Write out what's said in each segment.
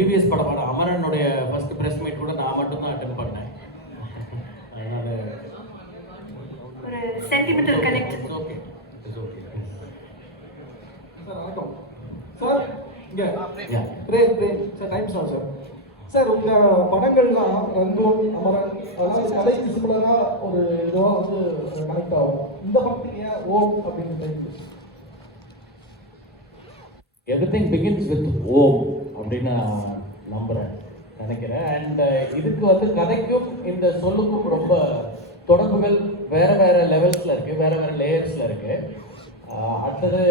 Previous படமான அமரனுடைய first press meet கூட நான் மட்டும்தான் அட்டென்ட் பண்ணேன். அதனால ஒரு sentimental connect. Okay okay sir வணக்கம் சார். இங்கே Prem sir time sir sir உங்கள் படங்கள்லாம் ரங்கூன் அமரன் அதாவது கதைக்கு சிமிலராக ஒரு இதுவாக வந்து கனெக்ட் ஆகும். இந்த படத்துக்கு ஏன் ஓம் அப்படின்னு எவ்ரிதிங் பிகின்ஸ் வித் ஓம் அப்படின்னு நான் நினைக்கிறேன். அண்ட் இதுக்கு வந்து கதைக்கும் இந்த சொல்லுக்கும் ரொம்ப தொடர்புகள் வேறு வேறு லெவல்ஸில் இருக்குது, வேறு வேறு லேயர்ஸில் இருக்குது. அடுத்தது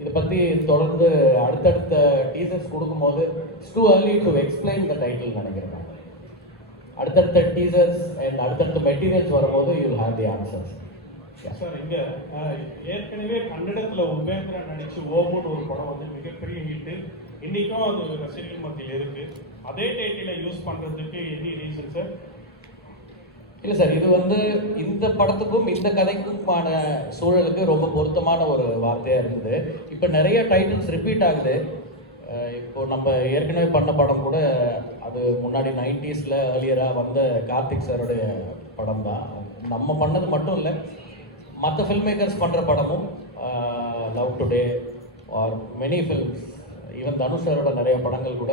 இதை பற்றி தொடர்ந்து அடுத்தடுத்த டீசர்ஸ் கொடுக்கும்போது it's too early to explain the title நினைக்கிறேன். அடுத்தடுத்த டீசர்ஸ் அண்ட் அடுத்தடுத்த மெட்டீரியல்ஸ் வரும்போது you will have the answers. Sir இங்கே ஏற்கனவே கன்னடத்தில் உபேந்திரா நடிச்சு ஓமுன்னு ஒரு படம் வந்து மிகப்பெரிய ஹிட்டு. இன்றைக்கும் அது ரசிகர்கள் மத்தியில் இருக்குது. அதே டைட்டிலை யூஸ் பண்ணுறதுக்கு எனி ரீசன் சார்? இல்லை சார், இது வந்து இந்த படத்துக்கும் இந்த கதைக்குமான சூழலுக்கு ரொம்ப பொருத்தமான ஒரு வார்த்தையாக இருந்தது. இப்போ நிறைய டைட்டில்ஸ் ரிப்பீட் ஆகுது. இப்போது நம்ம ஏற்கனவே பண்ண படம் கூட அது முன்னாடி 90s ஏர்லியராக வந்த கார்த்திக் சாருடைய படம் தான். நம்ம பண்ணது மட்டும் இல்லை, மற்ற ஃபில்ம் மேக்கர்ஸ் பண்ணுற படமும் love today are many films, even Dhanush சாரோட நிறைய படங்கள் கூட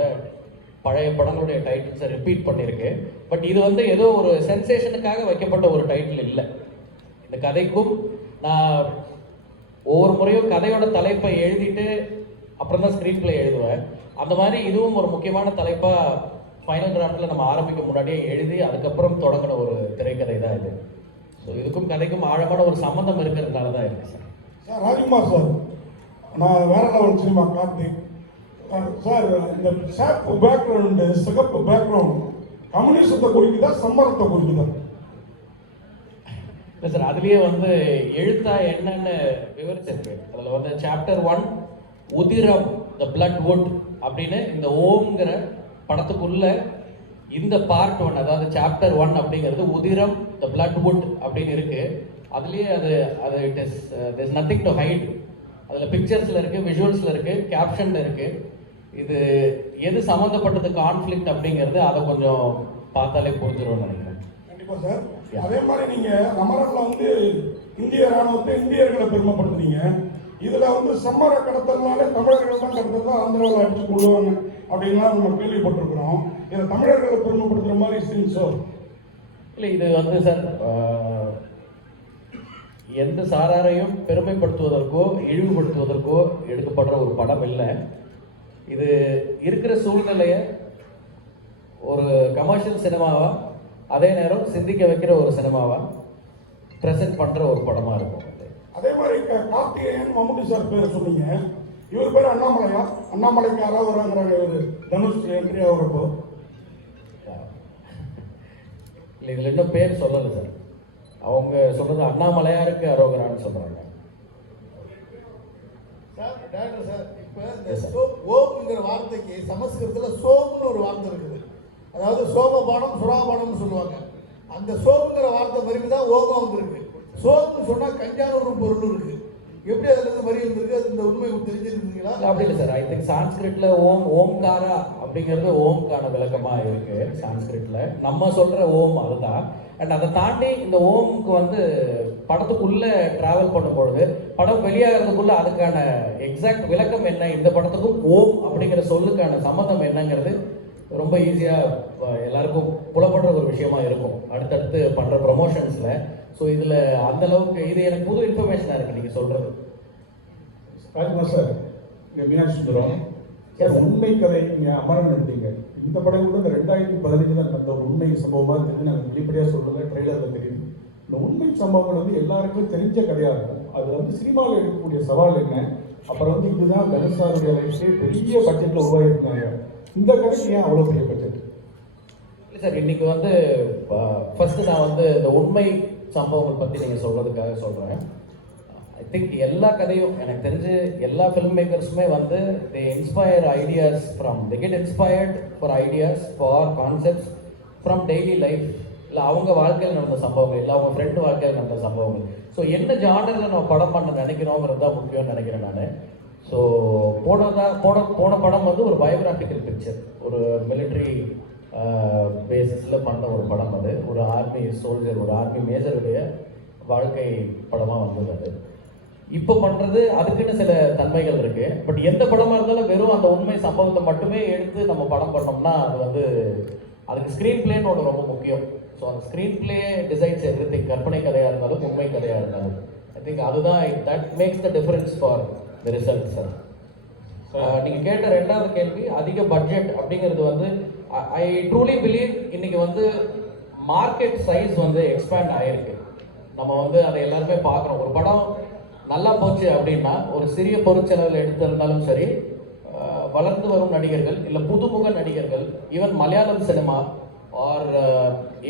பழைய படங்களுடைய டைட்டில்ஸை ரிப்பீட் பண்ணியிருக்கு. பட் இது வந்து ஏதோ ஒரு சென்சேஷனுக்காக வைக்கப்பட்ட ஒரு டைட்டில் இல்லை. இந்த கதைக்கும் நான் ஒவ்வொரு முறையும் கதையோட தலைப்பை எழுதிட்டு அப்புறம் தான் ஸ்க்ரீன் பிளே எழுதுவேன். அந்த மாதிரி இதுவும் ஒரு முக்கியமான தலைப்பாக ஃபைனல் டிராஃப்டில் நம்ம ஆரம்பிக்க முன்னாடியே எழுதி அதுக்கப்புறம் தொடங்கின ஒரு திரைக்கதை தான் இது. ஸோ இதுக்கும் கதைக்கும் ஆழமான ஒரு சம்மந்தம் இருக்கிறதுனால தான் இருக்குது சார். சார் ராஜ்குமார் சார், நான் வேற லெவல் சினிமா கார்த்திக் சார். இந்த சாப்பு பேக்ரவுண்டு சிகப்பு பேக்ரவுண்ட் கம்யூனிசத்தை குறிக்குதா சம்மரத்தை குறிக்குதா? இல்லை சார், அதுலேயே வந்து எழுத்தா என்னன்னு விவரிச்சிருக்கு. அதில் வந்து சாப்டர் 1 உதிரம் த பிளட் வுட் அப்படின்னு இந்த ஓம்ங்கிற படத்துக்குள்ள இந்த பார்ட் 1, அதாவது சாப்டர் 1 அப்படிங்கிறது உதிரம் த பிளட் வுட் அப்படின்னு இருக்கு. அதுலேயே அது it is this nothing to hide. அதில் பிக்சர்ஸில் இருக்குது, விஷுவல்ஸில் இருக்குது, கேப்ஷனில் இருக்குது. இது எது சம்மந்தப்பட்டது கான்ஃப்ளிக்ட் அப்படிங்கிறது அதை கொஞ்சம் பார்த்தாலே புரிஞ்சிடும்னு நினைக்கிறேன். கண்டிப்பாக சார். அதே மாதிரி நீங்கள் அமரனில் வந்து இந்திய ராணுவத்தை இந்தியர்களை பெருமைப்படுத்துறீங்க. இதில் வந்து சம்மர கடத்தல்னாலே தமிழர்கள் தான் கடத்தல் தான் ஆந்திராவில் அடிச்சு கொள்ளுவாங்க அப்படின்லாம் நம்ம கேள்விப்பட்டிருக்கிறோம். இதை தமிழர்களை பெருமைப்படுத்துகிற மாதிரி சீன்ஸோ இல்லை, இது வந்து சார் எந்த சாராரையும் பெருமைப்படுத்துவதற்கோ இழிவுபடுத்துவதற்கோ எடுக்கப்படுற ஒரு படம் இல்லை. இது இருக்கிற சூழ்நிலையை ஒரு கமர்ஷியல் சினிமாவா அதே நேரம் சிந்திக்க வைக்கிற ஒரு சினிமாவா ப்ரெசென்ட் பண்ணுற ஒரு படமாக இருக்கும். அதே மாதிரி கார்த்திகேயன் மம்முட்டி சார் பேர் சொன்னீங்க. இவர் பேர் அண்ணாமலையா? அண்ணாமலைக்கு யாராவது வராங்கிறாங்க இவர் தனுஷ் என்ட்ரி ஆகிறப்போ. இல்லை, இதில் இன்னும் பேர் சொல்லலை சார். அவங்க சொல்கிறது அண்ணாமலையாருக்கு அரோகரான்னு சொல்கிறாங்க. சார் டாக்டர் சார், இப்போ இந்த ஓம்ங்கிற வார்த்தைக்கு சமஸ்கிருதத்தில் சோம்னு ஒரு வார்த்தை இருக்குது. அதாவது சோமபானம் சுறாபானம்னு சொல்லுவாங்க. அந்த சோமுங்கிற வார்த்தை மறுபடி தான் ஓகம் வந்துருக்கு. சோம்னு சொன்னால் கஞ்சான ஒரு பொருள் இருக்குது. எப்படி அதுல இருந்து வரி இருந்திருக்கு? அது இந்த உண்மை தெரிஞ்சிருந்தீங்களா? அப்படி இல்லை சார். ஐ திங்க் சான்ஸ்கிரிட்ல ஓம்காரா அப்படிங்கிறது ஓம்கான விளக்கமாக இருக்கு. சான்ஸ்கிரிட்ல நம்ம சொல்ற ஓம் அதுதான். அண்ட் அதை தாண்டி இந்த ஓம்க்கு வந்து படத்துக்குள்ள டிராவல் பண்ணும்பொழுது படம் வெளியாகிறதுக்குள்ள அதுக்கான எக்ஸாக்ட் விளக்கம் என்ன, இந்த படத்துக்கும் ஓம் அப்படிங்கிற சொல்லுக்கான சம்மந்தம் என்னங்கிறது ரொம்ப ஈஸியாக எல்லாருக்கும் புலப்படுற ஒரு விஷயமா இருக்கும் அடுத்தடுத்து பண்ணுற ப்ரொமோஷன்ஸில். ஸோ இதில் அந்தளவுக்கு இது எனக்கு புது இன்ஃபர்மேஷனாக இருக்குது நீங்கள் சொல்கிறது. ராஜ்குமார் சார், இங்கே மீனாட்சி சுந்தரம் உண்மை கதை நீங்கள் அமரன் எடுத்தீங்க. இந்த படம் கூட இந்த 2015 நடந்த உண்மை சம்பவமாக தெரிஞ்சு நாங்கள் வெளிப்படையாக சொல்லுங்கள், ட்ரெய்லரில் தெரியும். இந்த உண்மை சம்பவங்கள் வந்து எல்லாருக்குமே தெரிஞ்ச கதையாக இருக்கும். அது வந்து சினிமாவில் எடுக்கக்கூடிய சவால் என்ன, அப்புறம் வந்து இதுதான் தனுஷாருடைய லைஃப்லேயே பெரிய பட்ஜெட்டில் உருவாகிருந்தாங்க. இந்த கதைக்கு ஏன் அவ்வளோ பெரிய பட்ஜெட்? இல்லை சார், இன்றைக்கி வந்து ஃபஸ்ட்டு நான் வந்து இந்த உண்மை சம்பவங்கள் பற்றி நீங்கள் சொல்கிறதுக்காக சொல்கிறேன். ஐ திங்க் எல்லா கதையும் எனக்கு தெரிஞ்சு எல்லா ஃபில்ம் மேக்கர்ஸுமே வந்து they inspire ideas they get inspired for ideas for concepts from daily life. இல்லை அவங்க வாழ்க்கையில் நடந்த சம்பவங்கள், இல்லை அவங்க ஃப்ரெண்டு வாழ்க்கையில் நடந்த சம்பவங்கள். ஸோ என்ன ஜானரில் நம்ம படம் பண்ண நினைக்கிறோங்கிறது தான் முக்கியம்னு நினைக்கிறேன் நான். ஸோ போன படம் வந்து ஒரு பயோகிராஃபிக்கல் பிக்சர், ஒரு மிலிட்ரி பேசிஸில் பண்ண ஒரு படம். அது ஒரு ஆர்மி சோல்ஜர், ஒரு ஆர்மி மேஜருடைய வாழ்க்கை படமாக வந்தது. அது இப்போ பண்ணுறது அதுக்குன்னு சில தன்மைகள் இருக்குது. பட் எந்த படமாக இருந்தாலும் வெறும் அந்த உண்மை சம்பவத்தை மட்டுமே எடுத்து நம்ம படம் பண்ணோம்னா அது வந்து அதுக்கு ஸ்க்ரீன் பிளேன்னு ஒன்று ரொம்ப முக்கியம். ஸோ அந்த ஸ்க்ரீன் பிளே டிசைன்ஸ் எவ்ரிதிங், கற்பனை கதையாக இருந்தாலும் உண்மை கதையாக இருந்தாலும். ஐ திங்க் அதுதான் that makes the difference for the result sir. நீங்கள் கேட்ட ரெண்டாவது கேள்வி, அதிக பட்ஜெட் அப்படிங்கிறது வந்து ஐ ட்ரூலி பிலீவ் இன்னைக்கு வந்து மார்க்கெட் சைஸ் வந்து எக்ஸ்பேண்ட் ஆகிருக்கு. நம்ம வந்து அதை எல்லாருமே பார்க்குறோம். ஒரு படம் நல்லா போச்சு அப்படின்னா ஒரு சிறிய பொருட்செலவில் எடுத்திருந்தாலும் சரி, வளர்ந்து வரும் நடிகர்கள் இல்லை புதுமுக நடிகர்கள், even Malayalam cinema or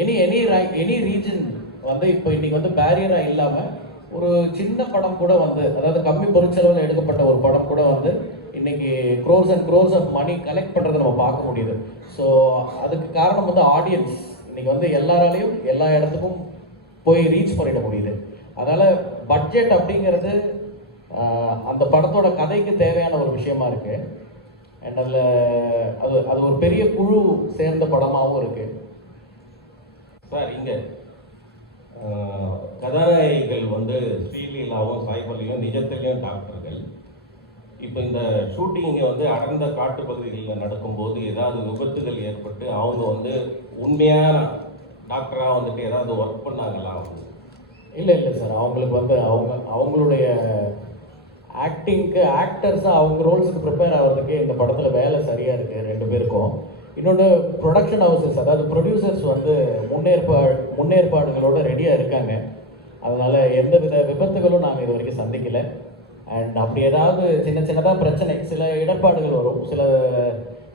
any region வந்து இப்போ இன்னைக்கு வந்து பேரியராக இல்லாமல் ஒரு சின்ன படம் கூட வந்து, அதாவது கம்மி பொருட்செலவில் எடுக்கப்பட்ட ஒரு படம் கூட வந்து இன்னைக்கு crores and crores of money collect பண்ணுறதை நம்ம பார்க்க முடியுது. ஸோ அதுக்கு காரணம் வந்து ஆடியன்ஸ் இன்னைக்கு வந்து எல்லாராலையும் எல்லா இடத்துக்கும் போய் ரீச் பண்ணிட முடியுது. அதனால் பட்ஜெட் அப்படிங்கிறது அந்த படத்தோட கதைக்கு தேவையான ஒரு விஷயமா இருக்கு. அண்ட் அதில் அது ஒரு பெரிய குழு சேர்ந்த படமாகவும் இருக்கு. சார், இங்கே கதாநாயகிகள் வந்து ஸ்ரீலீலாவும் சாய்பல்லியும் நிஜத்திலையும் டாக்டர்கள். இப்போ இந்த ஷூட்டிங்கை வந்து அடர்ந்த காட்டு பகுதிகளில் நடக்கும்போது ஏதாவது விபத்துகள் ஏற்பட்டு அவங்க வந்து உண்மையான டாக்டராக வந்துட்டு ஏதாவது ஒர்க் பண்ணாங்களா? இல்லை சார், அவங்களுக்கு வந்து அவங்களுடைய ஆக்டிங்க்கு ஆக்டர்ஸாக அவங்க ரோல்ஸுக்கு ப்ரிப்பேர் ஆகிறதுக்கே இந்த படத்தில் வேலை சரியாக இருக்குது ரெண்டு பேருக்கும். இன்னொன்று ப்ரொடக்ஷன் ஹவுசஸ், அதாவது ப்ரொடியூசர்ஸ் வந்து முன்னேற்பாடுகளோடு ரெடியாக இருக்காங்க. அதனால் எந்த வித விபத்துகளும் நாங்கள் இது வரைக்கும் சந்திக்கலை. அண்ட் அப்படி ஏதாவது சின்னதாக பிரச்சனை, சில இடர்பாடுகள் வரும், சில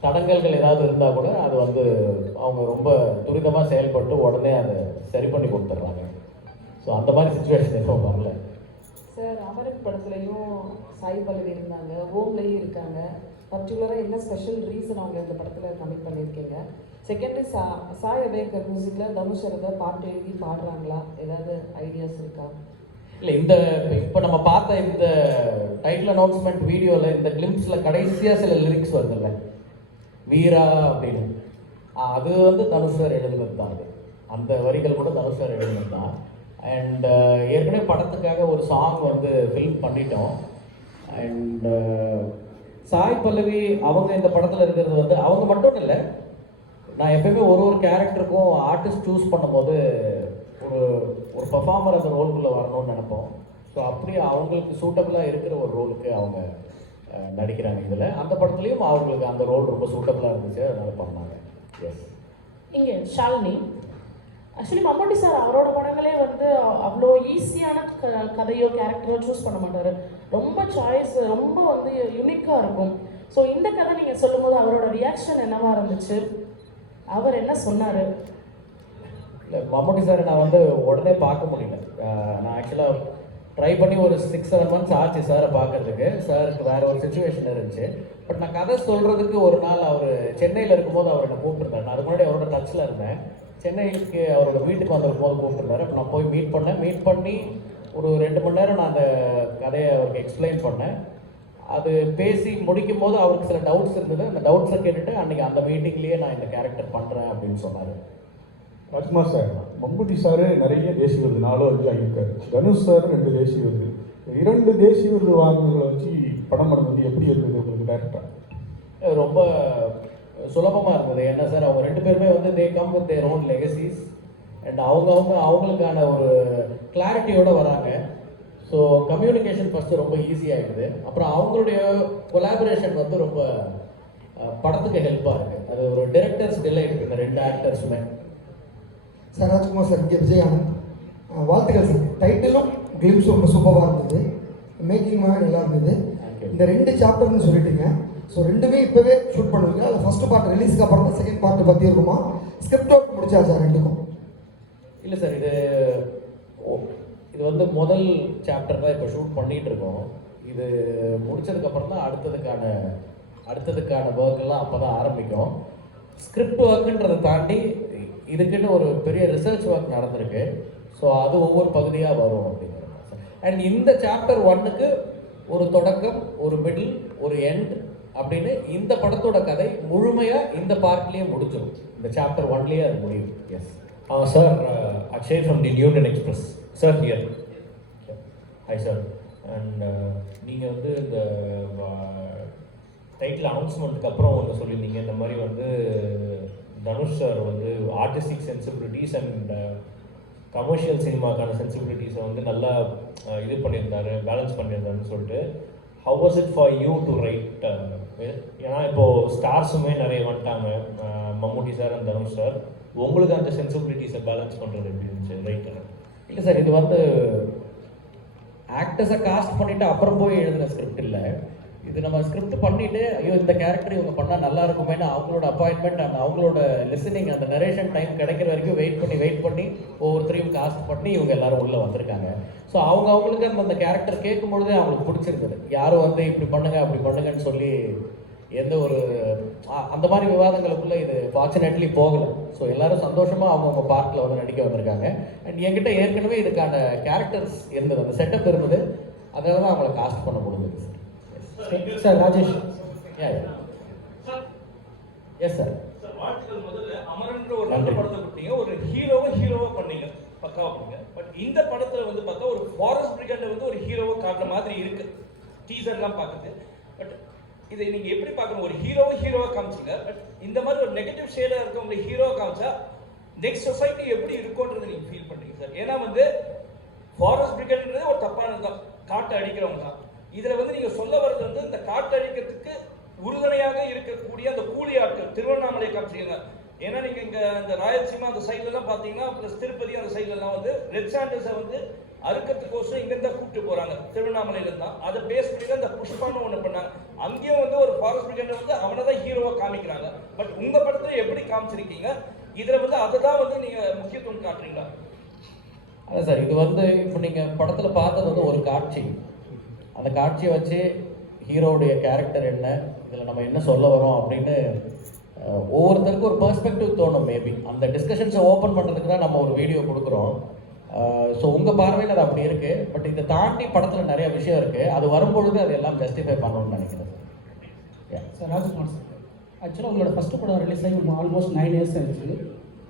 தடங்கல்கள் ஏதாவது இருந்தால் கூட அது வந்து அவங்க ரொம்ப துரிதமாக செயல்பட்டு உடனே அதை சரி பண்ணி கொடுத்துட்றாங்க. ஸோ அந்த மாதிரி சுச்சுவேஷன் எதுவும் வரல சார். அமரன் படத்துலையும் சாய் பல்லவி இருந்தாங்க, ஓம்லையும் இருக்காங்க. பர்டிகுலராக என்ன ஸ்பெஷல் ரீசன் அவங்க இந்த படத்தில் கமிட் பண்ணியிருக்கீங்க? செகண்டரி சாய் அபேங்கர் மியூசிக்கில் தனுஷ் ஏதாவது பாட்டு எழுதி பாடுறாங்களா? ஏதாவது ஐடியாஸ் இருக்கா? இல்லை, இப்போ நம்ம பார்த்த இந்த டைட்டில் அனௌன்ஸ்மெண்ட் வீடியோவில் இந்த கிளிம்ஸில் கடைசியாக சில லிரிக்ஸ் வருதுல்ல, வீரா அப்படின்னு, அது வந்து தனுஷ் சார் எழுதுனது தான். அது அந்த வரிகள் கூட தனுஷ் சார் எழுதுனது தான். அண்ட் ஏற்கனவே படத்துக்காக ஒரு சாங் வந்து ஃபில்ம் பண்ணிட்டோம். அண்ட் சாய் பல்லவி அவங்க இந்த படத்தில் இருக்கிறது வந்து அவங்க மட்டும் இல்லை, நான் எப்பயுமே ஒரு கேரக்டருக்கும் ஆர்டிஸ்ட் சூஸ் பண்ணும்போது ஒரு பர்ஃபார்மர் அந்த ரோலுக்குள்ளே வரணும்னு நினைப்போம். ஸோ அப்படியே அவங்களுக்கு சூட்டபுளாக இருக்கிற ஒரு ரோலுக்கு அவங்க நடிக்கிறாங்க. இதில் அந்த படத்துலையும் அவங்களுக்கு அந்த ரோல் ரொம்ப சூட்டபுளாக இருந்துச்சு, அதனால் பண்ணாங்க. எஸ். இங்கே ஷாலினி, ஆக்சுவலி மம்முட்டி சார் அவரோட படங்களே வந்து அவ்வளோ ஈஸியான கதையோ கேரக்டரோ சூஸ் பண்ண மாட்டார். ரொம்ப சாய்ஸ் ரொம்ப வந்து யூனிக்காக இருக்கும். ஸோ இந்த கதை நீங்கள் சொல்லும்போது அவரோட ரியாக்ஷன் என்னவா இருந்துச்சு? அவர் என்ன சொன்னார்? இல்லை, மம்முட்டி சார் நான் வந்து உடனே பார்க்க முடியல. நான் ஆக்சுவலாக ட்ரை பண்ணி ஒரு 6-7 months ஆச்சு சாரை பார்க்கறதுக்கு. சாருக்கு வேறு ஒரு சுச்சுவேஷன் இருந்துச்சு. பட் நான் கதை சொல்கிறதுக்கு ஒரு நாள் அவர் சென்னையில் இருக்கும்போது அவர் என்னை கூப்பிட்டுருந்தார். நான் அதுக்கு முன்னாடி அவரோட டச்சில் இருந்தேன். சென்னைக்கு அவரோட வீட்டுக்கு வந்திருக்கும் போது கூப்பிட்டுருந்தாரு. அப்போ நான் போய் மீட் பண்ணி ஒரு 2 மணி நேரம் நான் அந்த கதையை அவருக்கு எக்ஸ்பிளைன் பண்ணேன். அது பேசி முடிக்கும் போது அவருக்கு சில டவுட்ஸ் இருந்தது. அந்த டவுட்ஸை கேட்டுட்டு அன்றைக்கி அந்த மீட்டிங்லேயே நான் இந்த கேரக்டர் பண்ணுறேன் அப்படின்னு சொன்னார். ராஜ்குமார் சார், மம்முட்டி சார் நிறைய தேசிய விருது 4-5 வாங்கியிருக்காரு. தனுஷ் சார் 2 தேசிய விருது. 2 தேசிய விருது வாங்கினதை வச்சு படம் பண்ணது எப்படி இருந்தது உங்களுக்கு டேரக்டராக? ரொம்ப சுலபமாக இருந்தது. ஏன்னா சார் அவங்க 2 பேருமே வந்து they come with their own legacies and அவங்களுக்கான ஒரு கிளாரிட்டியோடு வராங்க. ஸோ கம்யூனிகேஷன் ஃபஸ்ட்டு ரொம்ப ஈஸியாகிடுது. அப்புறம் அவங்களுடைய கொலாபரேஷன் வந்து ரொம்ப படத்துக்கு ஹெல்ப்பாக இருக்குது. அது ஒரு டிரெக்டர்ஸ் டிலைட் இந்த 2 ஆக்டர்ஸுமே. சார் ராஜ்குமார் சார், இங்கே விஜயானந்த், வாழ்த்துக்கள் சார். டைட்டிலும் கிளிம்ஸும் ரொம்ப சூப்பராக இருந்தது, மேக்கிங் நல்லா இருந்தது. இந்த 2 சாப்டர்னு சொல்லிட்டீங்க. ஸோ 2மே இப்போவே ஷூட் பண்ணுவீங்க? அதில் ஃபஸ்ட்டு பார்ட் ரிலீஸ்க்கு அப்புறம் தான் செகண்ட் பார்ட் பற்றி இருக்குமா? ஸ்கிரிப்ட் ஒர்க் முடிச்சாச்சா 2க்கும்? இல்லை சார், இது வந்து முதல் சாப்டர் தான் இப்போ ஷூட் பண்ணிகிட்டு இருக்கோம். இது முடிச்சதுக்கப்புறம் தான் அடுத்ததுக்கான ஒர்க்கெல்லாம் அப்போ தான் ஆரம்பிக்கும். ஸ்கிரிப்ட் ஒர்க்குன்றதை தாண்டி இதுக்குன்னு ஒரு பெரிய ரிசர்ச் ஒர்க் நடந்திருக்கு. ஸோ அது ஒவ்வொரு பகுதியாக வரும் அப்படிங்கிறது. அண்ட் இந்த சாப்டர் 1க்கு ஒரு தொடக்கம், ஒரு மிடில், ஒரு எண்ட் அப்படின்னு இந்த படத்தோட கதை முழுமையாக இந்த பார்ட்லேயே முடிஞ்சிடும். இந்த சாப்டர் 1லேயே அது முடியும். Yes sir, Akshay from the union express sir here. Hi sir. And நீங்கள் வந்து இந்த டைட்டில் அனௌன்ஸ்மெண்ட்டுக்கு அப்புறம் ஒன்று சொல்லியிருந்தீங்க, இந்த மாதிரி வந்து தனுஷ் சார் வந்து ஆர்டிஸ்டிக் சென்சிபிலிட்டிஸ் அண்ட் கமர்ஷியல் சினிமாக்கான சென்சிபிலிட்டிஸை வந்து நல்லா இது பண்ணியிருந்தாரு, பேலன்ஸ் பண்ணியிருந்தாருன்னு சொல்லிட்டு. How was it for you to right? ஏன்னா இப்போது ஸ்டார்ஸுமே நிறைய வந்துட்டாங்க, மம்முட்டி சார் அண்ட் தனுஷ் சார். உங்களுக்கு அந்த சென்சிபிலிட்டிஸை பேலன்ஸ் பண்ணுறது எப்படி இருந்துச்சு ரைட்டர்? இல்லை சார், இது வந்து ஆக்டர்ஸை காஸ்ட் பண்ணிவிட்டு அப்புறம் போய் எழுதின ஸ்கிரிப்ட் இல்லை. இது நம்ம ஸ்கிரிப்ட் பண்ணிவிட்டு ஐயோ இந்த கேரக்டர் இவங்க பண்ணால் நல்லா இருக்குமேனு அவங்களோட அப்பாயின்மெண்ட் அண்ட் அவங்களோட லிசனிங் அந்த நரேஷன் டைம் கிடைக்கிற வரைக்கும் வெயிட் பண்ணி ஒவ்வொருத்தரையும் காஸ்ட் பண்ணி இவங்க எல்லாரும் உள்ளே வந்திருக்காங்க. ஸோ அவங்களுக்கு அந்த கேரக்டர் கேட்கும் பொழுதே அவங்களுக்கு பிடிச்சிருந்தது. யாரும் வந்து இப்படி பண்ணுங்க அப்படி பண்ணுங்கன்னு சொல்லி எந்த ஒரு அந்த மாதிரி விவாதங்களுக்குள்ளே இது ஃபார்ச்சுனேட்லி போகலை. ஸோ எல்லாரும் சந்தோஷமாக அவங்கவுங்க பார்ட்டில் வந்து நடிக்க வந்திருக்காங்க. அண்ட் என்கிட்ட ஏற்கனவே இதுக்கான கேரக்டர்ஸ் இருந்தது, அந்த செட்டப் இருந்தது, அதனால தான் அவங்கள காஸ்ட் பண்ண முடிஞ்சது. சார் ராஜேஷ். Yes sir. வாழ்த்துக்கள். முதல்ல அமரன்ற ஒரு நல்ல படத்தை கொடுத்தீங்க, ஒரு ஹீரோவா பண்ணீங்க, பக்காவா பண்ணீங்க. பட் இந்த படத்துல வந்து பார்த்தா ஒரு ஃபாரஸ்ட் பிரிகேண்டை வந்து ஒரு ஹீரோவா காட்டுற மாதிரி இருக்கு டீசர்லாம் பார்க்குது. பட் இதை நீங்க எப்படி பார்க்கணும்? ஒரு ஹீரோவா காமிச்சிங்க, பட் இந்த மாதிரி ஒரு நெகட்டிவ் ஷேடாக இருக்கவங்களை ஹீரோவா காமிச்சா நெக்ஸ்ட் சொசைட்டி எப்படி இருக்கும்ன்றது நீங்க ஃபீல் பண்ணுறீங்க சார்? ஏன்னா வந்து ஃபாரஸ்ட் பிரிகேட்ன்றது ஒரு தப்பானது தான், காட்டை அடிக்கிறவங்க தான். இதுல வந்து நீங்க சொல்ல வர்றது வந்து இந்த காட்டு அழிக்கிறதுக்கு உறுதுணையாக இருக்கக்கூடிய அந்த கூலி ஆட்கள் திருவண்ணாமலை காமிச்சிங்க. ஏன்னா நீங்க இங்க இந்த ராயலசீமா அந்த சைட்ல எல்லாம் பாத்தீங்கன்னா, பிளஸ் திருப்பதி அந்த சைட்ல எல்லாம் வந்து ரெட் சாண்டர்ஸை வந்து அறுக்கிறதுக்கோசம் இங்க இருந்தா கூப்பிட்டு போறாங்க, திருவண்ணாமலையில இருந்தா. அதை பேஸ் பண்ணி தான் இந்த புஷ்பான்னு ஒண்ணு பண்ணாங்க. அங்கேயும் வந்து ஒரு ஃபாரஸ்ட் பிரிகேண்ட் வந்து அவனை தான் ஹீரோவா காமிக்கிறாங்க. பட் உங்க படத்துல எப்படி காமிச்சிருக்கீங்க? இதுல வந்து அதை தான் வந்து நீங்க முக்கியத்துவம் காட்டுறீங்களா? அதான் சார், இது வந்து இப்போ நீங்கள் படத்தில் பார்த்தது வந்து ஒரு காட்சி. அந்த காட்சியை வச்சு ஹீரோவுடைய கேரக்டர் என்ன, இதில் நம்ம என்ன சொல்ல வரோம் அப்படின்னு ஒவ்வொருத்தருக்கும் ஒரு பெர்ஸ்பெக்டிவ் தோணும். மேபி அந்த டிஸ்கஷன்ஸை ஓப்பன் பண்ணுறதுக்கு தான் நம்ம ஒரு வீடியோ கொடுக்குறோம். ஸோ உங்கள் பார்வையில் அது அப்படி இருக்குது. பட் இதை தாண்டி படத்தில் நிறைய விஷயம் இருக்குது. அது வரும்பொழுது அது எல்லாம் ஜஸ்டிஃபை பண்ணணும்னு நினைக்கிறேன் சார். ராஜ்குமார் சார், ஆக்சுவலாக உங்களோட ஃபஸ்ட்டு படம் ரிலீஸ் ஆகி ஆல்மோஸ்ட் 9 years ஆயிடுச்சு.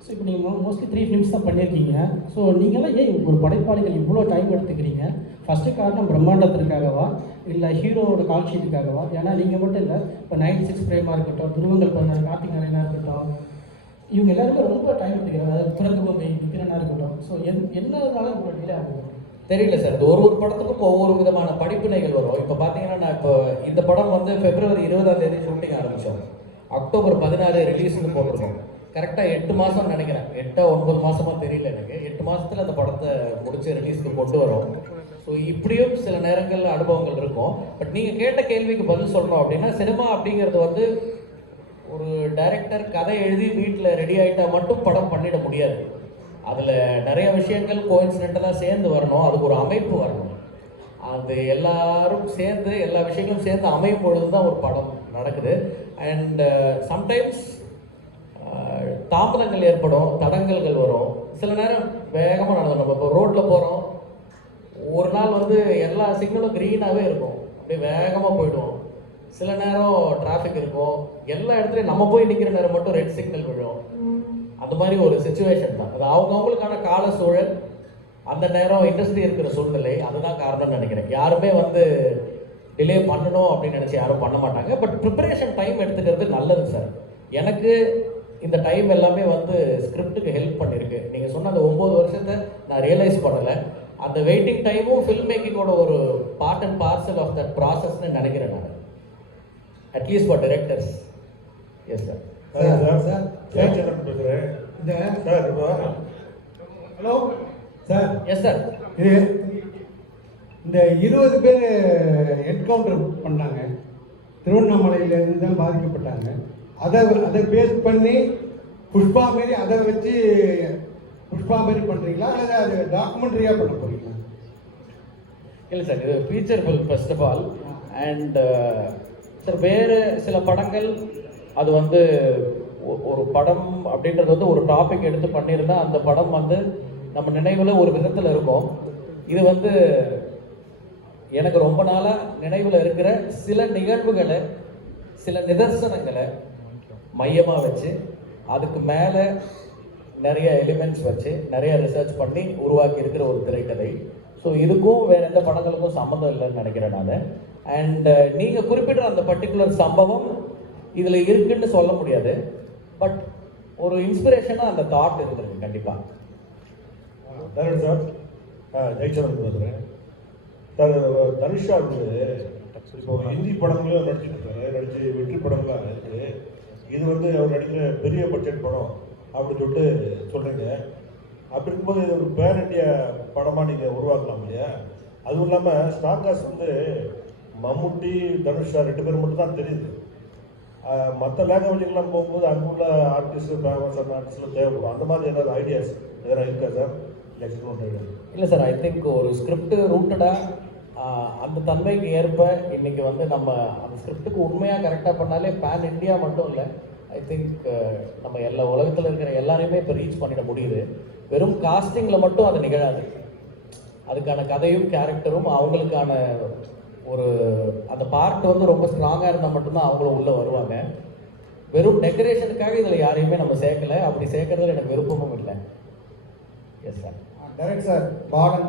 ஸோ இப்போ நீங்கள் மோஸ்ட்லி 3 films தான் பண்ணியிருக்கீங்க. ஸோ நீங்களாம் ஏன் ஒரு படைப்பாளிகள் இவ்வளோ டைம் எடுத்துக்கிறீங்க? ஃபஸ்ட்டு காரணம் பிரம்மாண்டத்திற்காகவா இல்லை ஹீரோவோட கால்ஷீட்டுக்காகவா? ஏன்னா நீங்கள் மட்டும் இல்லை, இப்போ 96 பிரேமாக இருக்கட்டும், துருவங்கள் 16 கார்த்திக் நாராயணா இருக்கட்டும், இவங்க எல்லாருமே ரொம்ப டைம் எடுத்துக்கிறாங்க. அதாவது பிறந்தபூமி விக்ரனா இருக்கட்டும். ஸோ என்னதுனால இவ்வளோ டிலே ஆகுது தெரியல சார். இது ஒரு படத்துக்கும் ஒவ்வொரு விதமான படிப்பினைகள் வரும். இப்போ பார்த்தீங்கன்னா, நான் இப்போ இந்த படம் வந்து February 20 ஷூட்டிங் ஆரம்பித்தோம். October 16 ரிலீஸ்னு போட்டிருக்கோம். கரெக்டாக 8 மாதம்னு நினைக்கிறேன், 8-9 மாதமாக தெரியல எனக்கு. 8 மாதத்தில் அந்த படத்தை முடிச்சு ரிலீஸ்க்கு கொண்டு வரோம். ஸோ இப்படியும் சில நேரங்களில் அனுபவங்கள் இருக்கும். பட் நீங்கள் கேட்ட கேள்விக்கு பதில் சொல்லணும் அப்படின்னா, சினிமா அப்படிங்கிறது வந்து ஒரு டைரக்டர் கதை எழுதி வீட்டில் ரெடி ஆகிட்டா மட்டும் படம் பண்ணிட முடியாது. அதில் நிறைய விஷயங்கள் கோயின்சிடென்டலாக சேர்ந்து வரணும், அதுக்கு ஒரு அமைப்பு வரணும். அது எல்லாரும் சேர்ந்து எல்லா விஷயங்களும் சேர்ந்து அமையும் பொழுது தான் ஒரு படம் நடக்குது. அண்ட் சம்டைம்ஸ் தாமதங்கள் ஏற்படும், தடங்கல்கள் வரும். சில நேரம் வேகமாக நடக்கும். நம்ம இப்போ ரோட்டில் போகிறோம், ஒரு நாள் வந்து எல்லா சிக்னலும் க்ரீனாகவே இருக்கும், அப்படியே வேகமாக போயிடுவோம். சில நேரம் டிராஃபிக் இருக்கும், எல்லா இடத்துலையும் நம்ம போய் நிற்கிற நேரம் மட்டும் ரெட் சிக்னல் விழும். அந்த மாதிரி ஒரு சுச்சுவேஷன் தான் அது. அவங்கவுங்களுக்கான கால சூழல், அந்த நேரம் இண்டஸ்ட்ரி இருக்கிற சூழ்நிலை, அதுதான் காரணம்னு நினைக்கிறேன். யாருமே வந்து டிலே பண்ணணும் அப்படின்னு நினச்சி யாரும் பண்ண மாட்டாங்க. பட் ப்ரிப்பரேஷன் டைம் எடுத்துக்கிறது நல்லது சார். எனக்கு இந்த டைம் எல்லாமே வந்து ஸ்கிரிப்டுக்கு ஹெல்ப் பண்ணியிருக்கு. நீங்கள் சொன்ன அந்த 9 வருஷத்தை நான் ரியலைஸ் பண்ணலை. அந்த வெயிட்டிங் டைமும் ஃபில்ம் மேக்கிங்கோட ஒரு part and parcel of that ப்ராசஸ்ன்னு நினைக்கிறேன் நான், at least for directors. Yes sir. பேசுகிறேன் இந்த sir. Hello sir. Yes sir. இது இந்த 20 பேர் என்கவுண்டர் பண்ணாங்க, திருவண்ணாமலையிலேருந்து தான் பாதிக்கப்பட்டாங்க. அதை பேஸ் பண்ணி புஷ்பா மாரி அதை வச்சு புஷ்பா மாரி பண்ணுறீங்களா, அல்லது அது டாக்குமெண்ட்ரியாக பண்ண போகிறீங்களா? இல்லை சார், இது feature film first of all. And sir, வேறு சில படங்கள் அது வந்து ஒரு படம் அப்படின்றது வந்து ஒரு டாபிக் எடுத்து பண்ணியிருந்தால் அந்த படம் வந்து நம்ம நினைவில் ஒரு விதத்தில் இருக்கும். இது வந்து எனக்கு ரொம்ப நாளாக நினைவில் இருக்கிற சில நிகழ்வுகளை, சில நிதர்சனங்களை மையமாக வச்சு அதுக்கு மேலே நிறைய எலிமெண்ட்ஸ் வச்சு நிறைய ரிசர்ச் பண்ணி உருவாக்கி இருக்கிற ஒரு திரைக்கதை. ஸோ இதுக்கும் வேறு எந்த படங்களுக்கும் சம்மந்தம் இல்லைன்னு நினைக்கிறேன் நான். அண்ட் நீங்கள் குறிப்பிட்ட அந்த பர்டிகுலர் சம்பவம் இதில் இருக்குன்னு சொல்ல முடியாது, பட் ஒரு இன்ஸ்பிரேஷனாக அந்த தாட் இருந்திருக்கு கண்டிப்பாக. சார் ஜெயச்சந்திரன் பேசுகிறேன் சார். தனுஷா வந்து இப்போ ஹிந்தி படங்களையும் நடிச்சுட்டு இருக்காரு, நடிச்சு வெற்றி படங்களாக இருக்குது. இது வந்து அவர் நடிக்கிற பெரிய பட்ஜெட் படம் அப்படின்னு சொல்லிட்டு சொல்கிறீங்க. அப்படி இருக்கும்போது இது ஒரு பேன் இண்டியா படமாக நீங்கள் உருவாக்கலாம் இல்லையா? அதுவும் இல்லாமல் ஸ்டார் காஸ்ட் வந்து மம்முட்டி, தனுஷா 2 பேர் மட்டும் தான் தெரியுது. மற்ற லாங்குவேஜுக்கெல்லாம் போகும்போது அங்குள்ள ஆர்டிஸ்ட்டு, ஃபேமஸான ஆர்டிஸ்ட்லாம் தேவைப்படும். அந்த மாதிரி ஏதாவது ஐடியாஸ் எதனா இருக்கா சார்? இல்லை சார், ஐ திங்க் ஒரு ஸ்கிரிப்ட் ரூட்டடாக அந்த தன்மைக்கு ஏற்ப இன்னைக்கு வந்து நம்ம அந்த ஸ்கிரிப்டுக்கு உண்மையாக கரெக்டாக பண்ணாலே பேன் இண்டியா மட்டும் இல்லை, ஐ திங்க் நம்ம எல்லா உலகத்தில் இருக்கிற எல்லாரையுமே இப்போ ரீச் பண்ணிட முடியுது. வெறும் காஸ்டிங்கில் மட்டும் அது நிகழாது. அதுக்கான கதையும் கேரக்டரும் அவங்களுக்கான ஒரு அந்த பார்ட் வந்து ரொம்ப ஸ்ட்ராங்காக இருந்தால் மட்டும்தான் அவங்களும் உள்ளே வருவாங்க. வெறும் டெக்கரேஷனுக்காக இதில் யாரையுமே நம்ம சேர்க்கலை. அப்படி சேர்க்கறதுல எனக்கு விருப்பமும் இல்லை. Yes sir. Direct sir Balan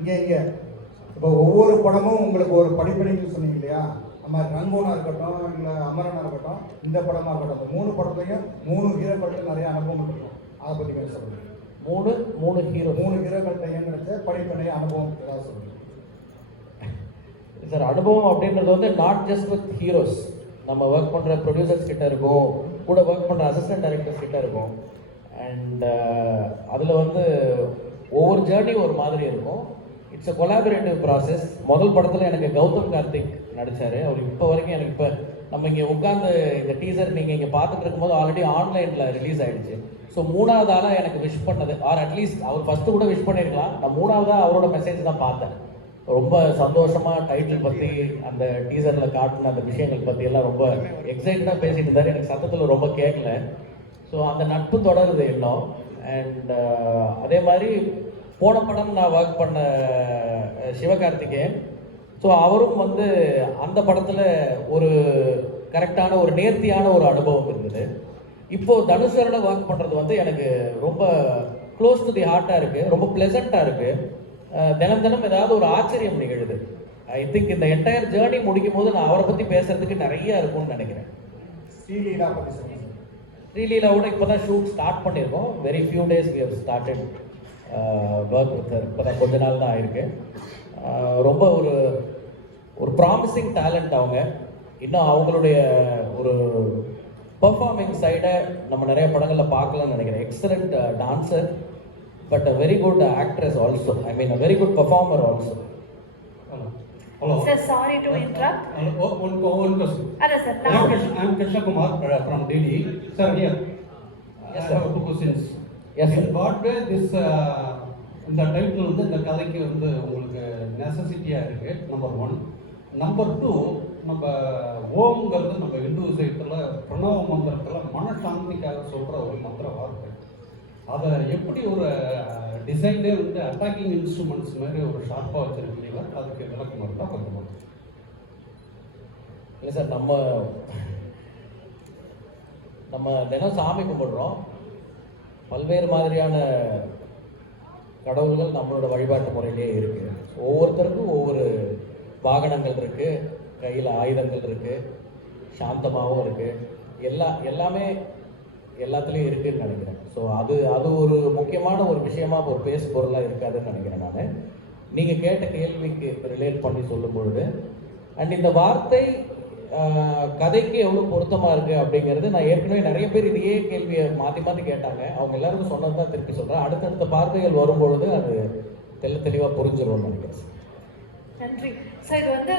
இங்கே இப்போ ஒவ்வொரு படமும் உங்களுக்கு ஒரு படிப்படின்னு சொன்னீங்க இல்லையா? நம்ம ரங்கோனா இருக்கட்டும், இல்லை அமரனா இருக்கட்டும், இந்த படமாக இருக்கட்டும், அந்த 3 படத்துலையும் 3 ஹீரோக்கள்கிட்ட நிறைய அனுபவம் இருக்கும். அதை பற்றி கொஞ்சம் சொல்லுங்கள். 3 ஹீரோக்கள்கிட்ட ஏன் கிடைச்ச படிப்படைய அனுபவம் ஏதாவது சொல்லுங்கள் சார். அனுபவம் அப்படின்றது வந்து நாட் ஜஸ்ட் வித் ஹீரோஸ், நம்ம ஒர்க் பண்ணுற ப்ரொடியூசர்ஸ் கிட்ட இருக்கும், கூட ஒர்க் பண்ணுற அசிஸ்டன்ட் டைரக்டர்ஸ் கிட்ட இருக்கும். அண்ட் அதில் வந்து ஒவ்வொரு ஜேர்னி ஒரு மாதிரி இருக்கும். It's a collaborative process. முதல் படத்தில் எனக்கு கௌதம் கார்த்திக் நடித்தார். அவர் இப்போ வரைக்கும் எனக்கு இப்போ நம்ம இங்கே உட்காந்து இந்த டீசர் நீங்கள் இங்கே பார்த்துட்டு இருக்கும்போது ஆல்ரெடி ஆன்லைனில் ரிலீஸ் ஆகிடுச்சு. ஸோ 3வது ஆளாக எனக்கு விஷ் பண்ணது, ஆர் அட்லீஸ்ட் அவர் ஃபஸ்ட்டு கூட விஷ் பண்ணியிருக்கலாம், நான் 3வதாக அவரோட மெசேஜ் தான் பார்த்தேன். ரொம்ப சந்தோஷமாக டைட்டில் பற்றி அந்த டீசரில் காட்டின அந்த விஷயங்கள் பற்றி எல்லாம் ரொம்ப எக்ஸைட்டடாக பேசிட்டு இருந்தார். எனக்கு சத்தத்தில் ரொம்ப கேட்கல. ஸோ அந்த நட்பு தொடருது இன்னும். அண்ட் அதே மாதிரி போன படம் நான் ஒர்க் பண்ண சிவகார்த்திகேயன், ஸோ அவரும் வந்து அந்த படத்தில் ஒரு கரெக்டான ஒரு நேர்த்தியான ஒரு அனுபவம் இருந்தது. இப்போது தனுஷரோட ஒர்க் பண்ணுறது வந்து எனக்கு ரொம்ப க்ளோஸ் டு தி ஹார்ட்டாக இருக்குது, ரொம்ப ப்ளசண்ட்டாக இருக்குது. தினம் தினம் ஏதாவது ஒரு ஆச்சரியம் நிகழுது. ஐ திங்க் இந்த என்டையர் ஜேர்னி முடிக்கும் போது நான் அவரை பற்றி பேசுறதுக்கு நிறைய இருக்கும்னு நினைக்கிறேன். ஸ்ரீலீலா பற்றி சொல்லுங்கள். ஸ்ரீலீலாவோட இப்போ தான் ஷூட் ஸ்டார்ட் பண்ணியிருக்கோம். Very few days we have started work with her. இப்போ தான் கொஞ்ச நாள் தான் ஆயிருக்கு. ரொம்ப ஒரு ப்ராமிசிங் டேலண்ட் அவங்க. இன்னும் அவங்களுடைய ஒரு பெர்ஃபார்மிங் சைடை நம்ம நிறைய படங்களில் பார்க்கலாம்னு நினைக்கிறேன். Excellent dancer, but a very good actress also. I mean a very good performer also. Hello. Sir, sorry to interrupt. One question. Sir. I am Krishna Kumar from Delhi. Sir, here. Yes, I sir. have 2 questions. Yes, sir. In what way this இந்த title வந்து இந்த கதைக்கு வந்து உங்களுக்கு நெசசிட்டியாக இருக்குது, number 1. Number 2, நம்ம ஓம்ங்கிறது நம்ம இந்து விஷயத்தில் பிரணவ மந்திரத்தில் மனசாந்திக்காக சொல்கிற ஒரு மந்திர வார்த்தை. அதை எப்படி ஒரு டிசைனே வந்து அட்டாக்கிங் இன்ஸ்ட்ருமெண்ட்ஸ் மாதிரி ஒரு ஷார்ப்பாக வச்சுருக்கீங்களா? அதுக்கு விளக்கம் இருந்தால் கொஞ்சம். இல்லை சார், நம்ம தினம் சாமி கும்பிடுறோம். பல்வேறு மாதிரியான கடவுள்கள் நம்மளோட வழிபாட்டு முறையிலே இருக்குது. ஒவ்வொருத்தருக்கும் ஒவ்வொரு வாகனங்கள் இருக்குது, கையில் ஆயுதங்கள் இருக்குது, சாந்தமாகவும் இருக்குது. எல்லாமே எல்லாத்துலேயும் இருக்குதுன்னு நினைக்கிறேன். ஸோ அது ஒரு முக்கியமான ஒரு விஷயமா ஒரு பேசு பொருளாக இருக்காதுன்னு நினைக்கிறேன் நான். நீங்கள் கேட்ட கேள்விக்கு ரிலேட் பண்ணி சொல்லும் பொழுது அண்ட் இந்த வார்த்தை கதைக்கு எவ்வளோ பொருத்தமாக இருக்குது அப்படிங்கிறது நான் ஏற்கனவே நிறைய பேர் இதையே கேள்வியை மாற்றி மாற்றி கேட்டாங்க. அவங்க எல்லாருக்கும் சொன்னது தான் திருப்பி சொல்கிறேன். அடுத்தடுத்த பார்வைகள் வரும்பொழுது அது தெளிவாக புரிஞ்சிடும்னு நினைக்கிறேன். நன்றி சார். இது வந்து